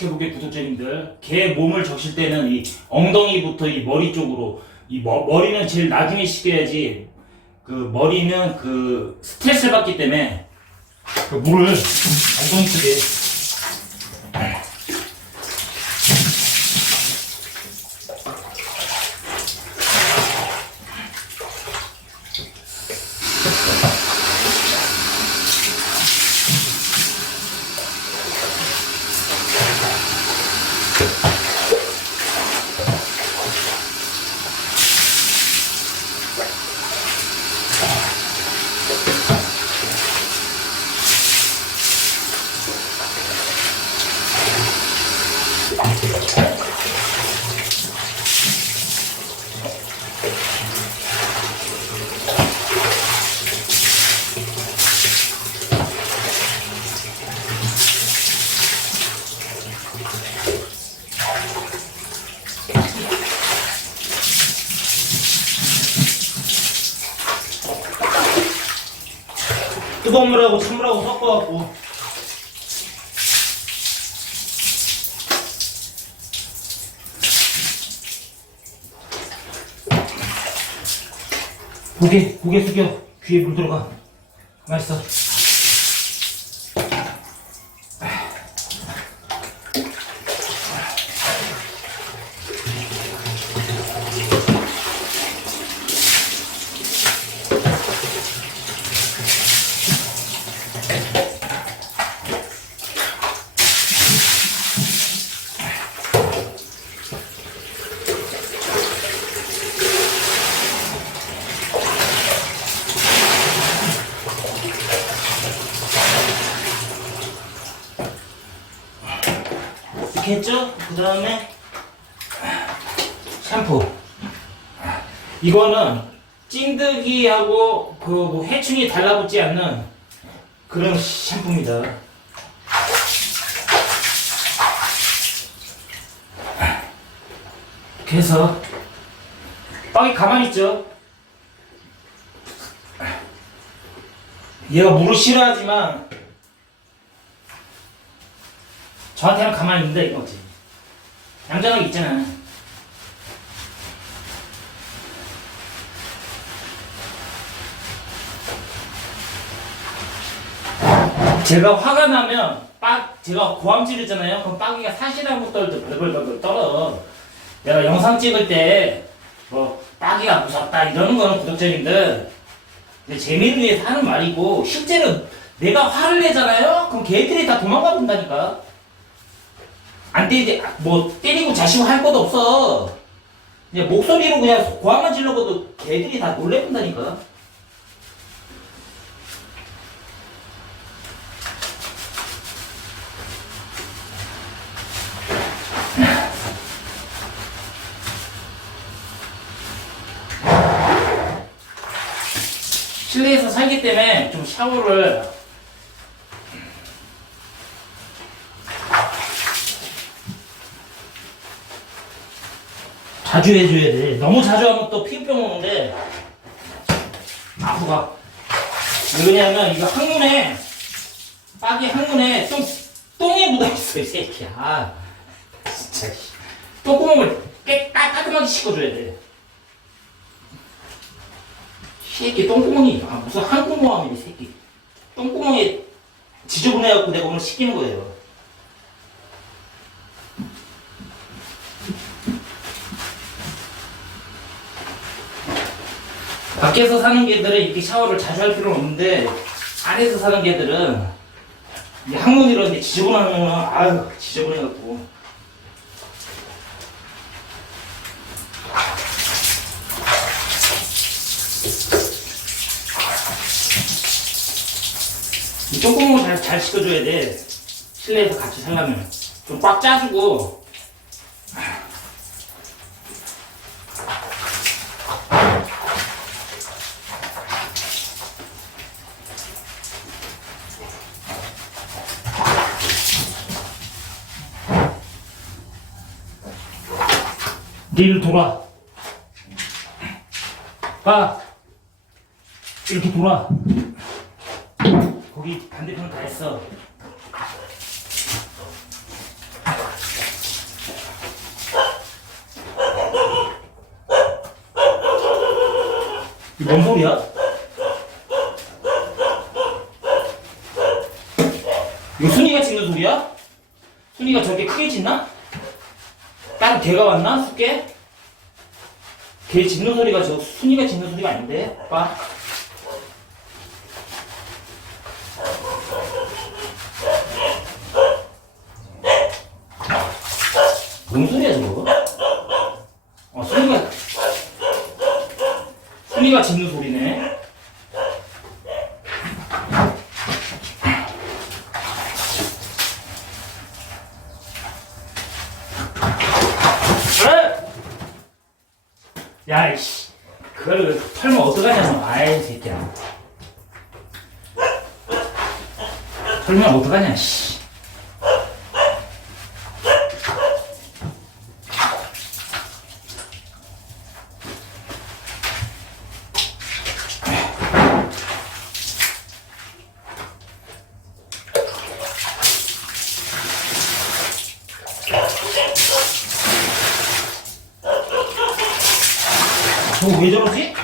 시켜볼게요 구독자님들 개 몸을 적실 때는 이 엉덩이부터 이 머리 쪽으로 이 머, 머리는 제일 나중에 시켜야지 그 머리는 그 스트레스를 받기 때문에 그 물을 엉덩이 쪽에 뜨거운 물하고 찬물하고 섞어갖고 고개 고개 숙여 귀에 물 들어가. 가만 있어 이렇게 했죠? 그 다음에 샴푸. 이거는 찐득이하고 그 뭐 해충이 달라붙지 않는 그런 샴푸입니다. 이렇게 해서 빵이 가만히 있죠? 얘가 물을 싫어하지만 저한테는 가만히 있는다 이거지. 얌전하게 있잖아. 제가 화가 나면 빡 제가 고함 지르잖아요. 그럼 빠기가 사실한 것들도 벌벌벌 떨어. 내가 영상 찍을 때뭐 빠기가 무섭다 이러는 거는 구독자님들 재미를 위해서 하는 말이고 실제로 내가 화를 내잖아요. 그럼 걔들이 다 도망가 본다니까. 안 때리지, 뭐, 때리고 자시고 할 것도 없어. 그냥 목소리로 그냥 고함만 질러봐도 걔들이 다 놀래본다니까. 실내에서 살기 때문에 좀 샤워를 자주 해줘야 돼. 너무 자주 하면 또 피부병 오는데 아프가. 왜 그러냐면 이거 항문에 빠기 항문에 좀 똥이 묻어 있어 이 새끼야. 아, 진짜. 씨. 똥구멍을 깨 깔- 깔끔하게 씻어줘야 돼. 이 새끼 똥구멍이 아 무슨 한구멍이 이 새끼. 똥구멍에 지저분해갖고 내가 오늘 씻기는 거예요. 밖에서 사는 개들은 이렇게 샤워를 자주 할 필요는 없는데 안에서 사는 개들은 이 항문 이런 데 지저분하면 아유 지저분해갖고. 이 똥구멍을 잘, 잘 씻어줘야 돼. 실내에서 같이 살려면. 좀 꽉 짜주고 내일 돌아. 빠. 이렇게 돌아. 거기 반대편 다 했어. 뭔 소리야? 이거 순이가 찍는 소리야? 순이가 저렇게 크게 짖나? 딴 개가 왔나? 숲게 개 짖는 소리가 저 순이가 짖는 소리가 아닌데? 오빠? 뭔 소리야 저거? 어 순이가 순이가 짖는 소리네 에! 야, 이씨. 그걸 털면 어떡하냐, 너. 아이, 새끼야. 어떡하냐, 씨. 저거 왜 저러지?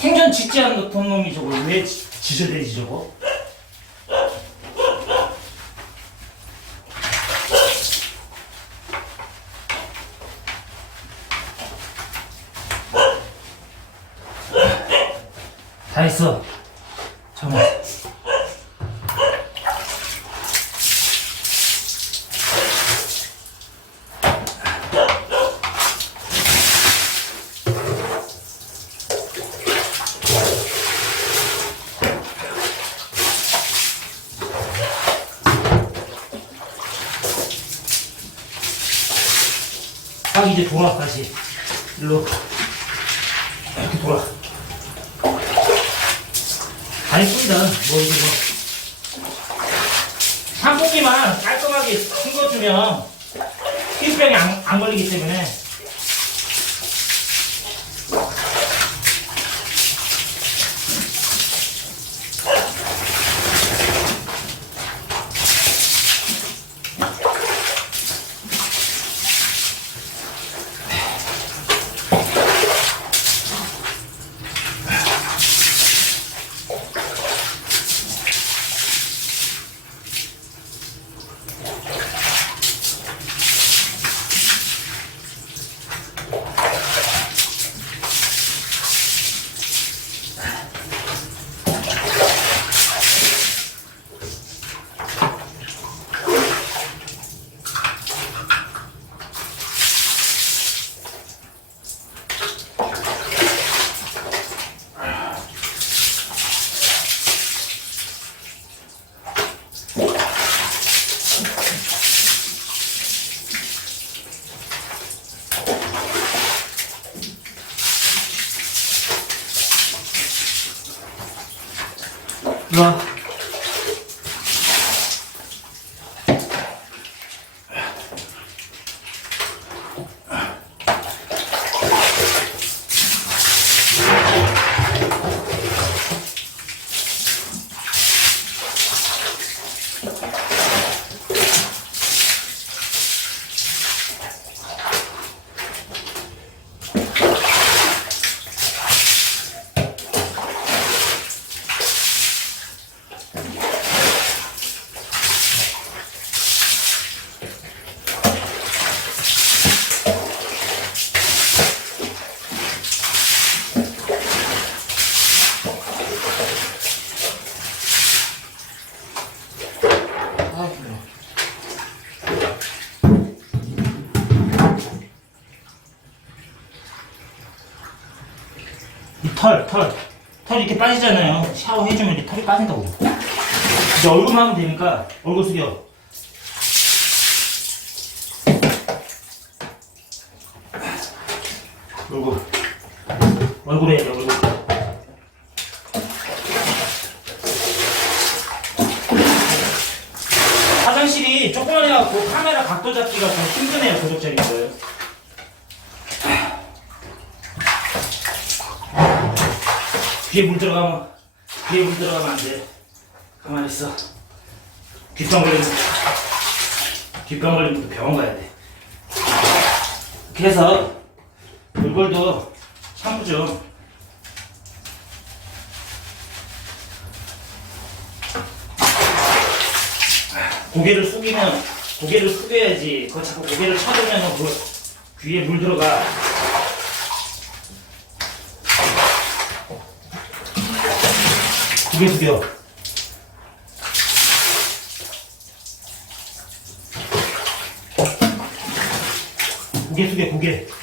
생전 짖지 않는 놈이 저걸 왜 지- 짖어대지 저거? 다 했어. 잠깐만. 아 이제 돌아 다시 일로 이렇게 돌아 다 예쁩니다. 뭐 이게 뭐. 샴푸기만 깔끔하게 헹궈주면 피부병이 안, 안 걸리기 때문에 털, 털. 털 이렇게 빠지잖아요. 샤워해주면 이렇게 털이 빠진다고. 이제 얼굴만 하면 되니까 얼굴 숙여. 얼굴. 얼굴에 해야 돼, 얼굴. 화장실이 조그만 해갖고 카메라 각도 잡기가 좀 힘드네요, 도덕적인 거예요. 귀에 물 들어가면 귀에 물 들어가면 안 돼. 가만히 있어. 뒷병 걸리면, 뒷병 걸리면 또 병원 가야 돼. 이렇게 해서, 얼굴도 좀. 고개를 숙이면, 고개를 숙여야지. 그거 자꾸 고개를 쳐들면 그 귀에 물 들어가. 고개 숙여. 고개 숙여, 고개. 다 했어, 이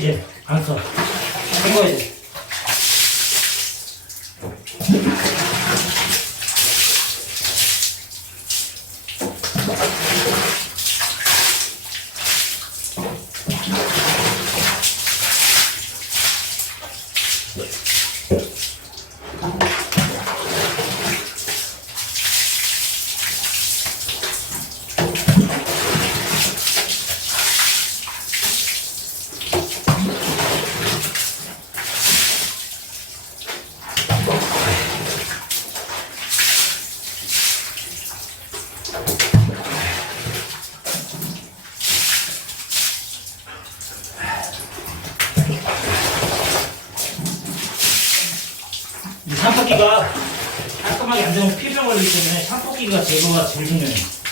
제. 안 써. 헹궈야 돼. 이 샴푸기가 깔끔하게 걸리기 때문에 샴푸기가 제거가 제일 중요해요.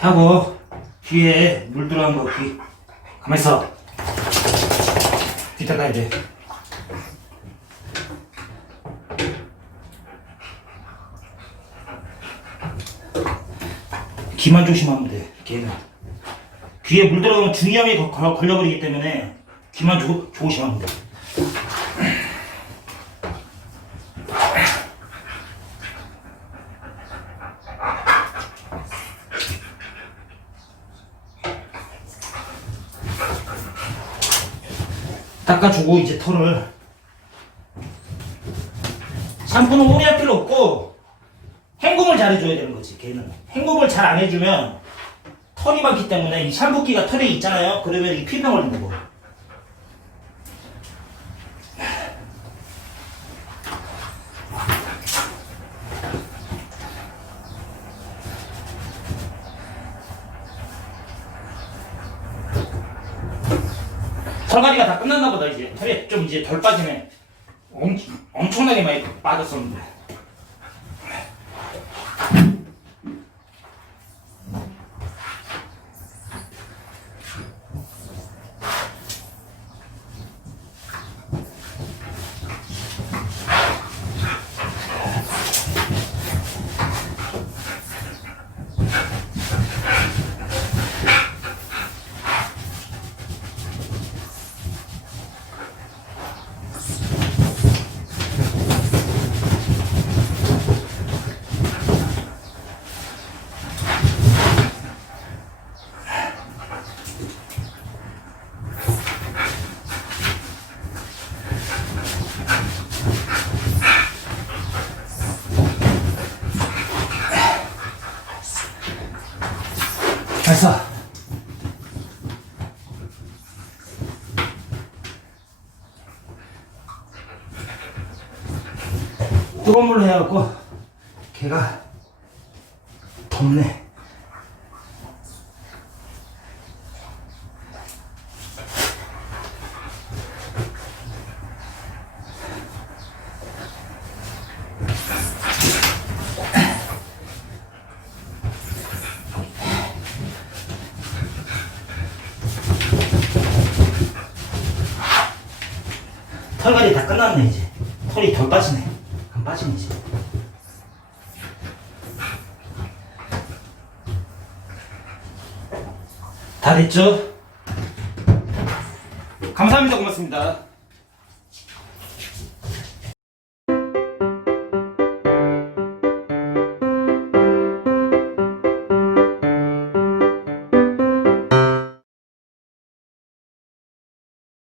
하고 귀에 물 들어간 거 귀. 가만 있어. 귀 닦아야 돼. 귀만 조심하면 돼. 걔는 귀에 물 들어가면 중이염이 걸려버리기 때문에 귀만 조, 조심하면 돼. 닦아주고 이제 털을. 샴푸는 오래 할 필요 없고 헹굼을 잘 해줘야 되는 거지 걔는. 헹굼을 잘 안 해주면 털이 많기 때문에 이 샴푸기가 털에 있잖아요. 그러면 이 피병 걸리는 거 설거지가 다 끝났나 보다 이제. 털이 좀 이제 덜 빠지네. 엄, 엄청나게 많이 빠졌었는데 됐어. 뜨거운 물로 해갖고 걔가 덥네. 털갈이 다 끝났네 이제. 털이 덜 빠지네. 안 빠지네 이제. 다 됐죠? 감사합니다. 고맙습니다.